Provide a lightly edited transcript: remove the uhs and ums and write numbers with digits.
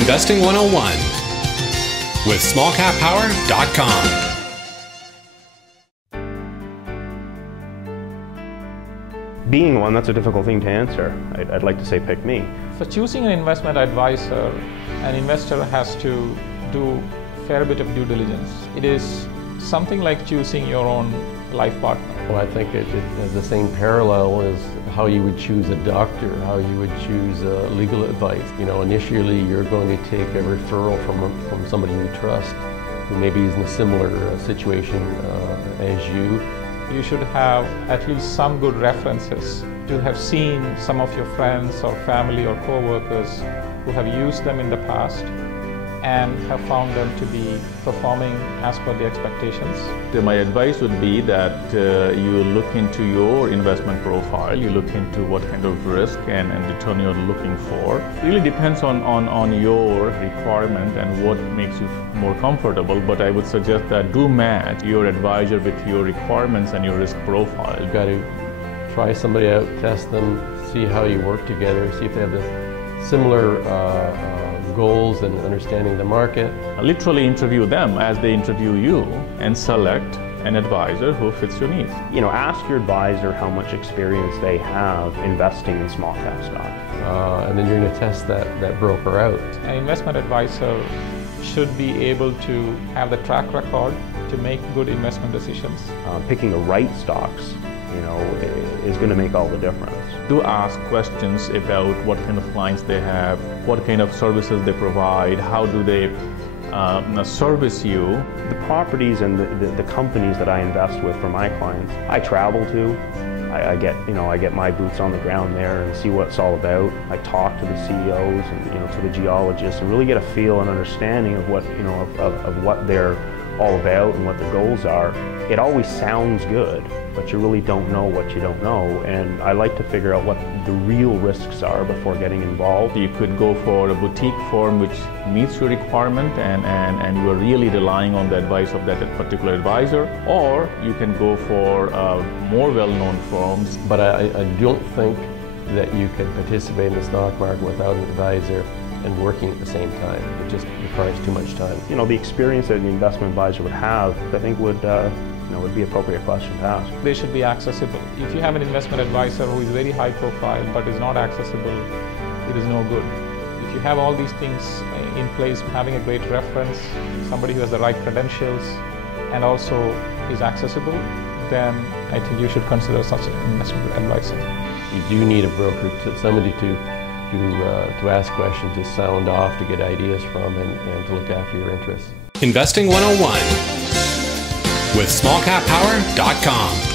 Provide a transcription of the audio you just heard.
Investing 101 with smallcappower.com. Being one, that's a difficult thing to answer. I'd like to say pick me. For choosing an investment advisor, an investor has to do a fair bit of due diligence. It is something like choosing your own life partner. Well, I think it has the same parallel as how you would choose a doctor, how you would choose legal advice. You know, initially you're going to take a referral from somebody you trust, who maybe is in a similar situation as you. You should have at least some good references to have seen some of your friends or family or co-workers who have used them in the past and have found them to be performing as per the expectations. My advice would be that you look into your investment profile, you look into what kind of risk and return you're looking for. It really depends on your requirement and what makes you more comfortable, but I would suggest that do match your advisor with your requirements and your risk profile. You've got to try somebody out, test them, see how you work together, see if they have the similar goals and understanding the market. Literally interview them as they interview you and select an advisor who fits your needs. You know, ask your advisor how much experience they have investing in small cap stock. And then you're going to test that broker out. An investment advisor should be able to have the track record to make good investment decisions. Picking the right stocks, you know, is going to make all the difference. Do ask questions about what kind of clients they have, what kind of services they provide, how do they service you. The properties and the companies that I invest with for my clients, I travel to. I get my boots on the ground there and see what it's all about. I talk to the CEOs and to the geologists and really get a feel and understanding of what of what they're all about and what the goals are. It always sounds good, but you really don't know what you don't know, and I like to figure out what the real risks are before getting involved. You could go for a boutique firm which meets your requirement and you are really relying on the advice of that particular advisor, or you can go for more well-known firms. But I don't think that you can participate in the stock market without an advisor and working at the same time. It just requires too much time. You know, the experience that the investment advisor would have, I think would be an appropriate question to ask. They should be accessible. If you have an investment advisor who is very high profile but is not accessible, it is no good. If you have all these things in place, having a great reference, somebody who has the right credentials and also is accessible, then I think you should consider such an investment advisor. You do need a broker, somebody to ask questions, to sound off, to get ideas from, and to look after your interests. Investing 101 with smallcappower.com.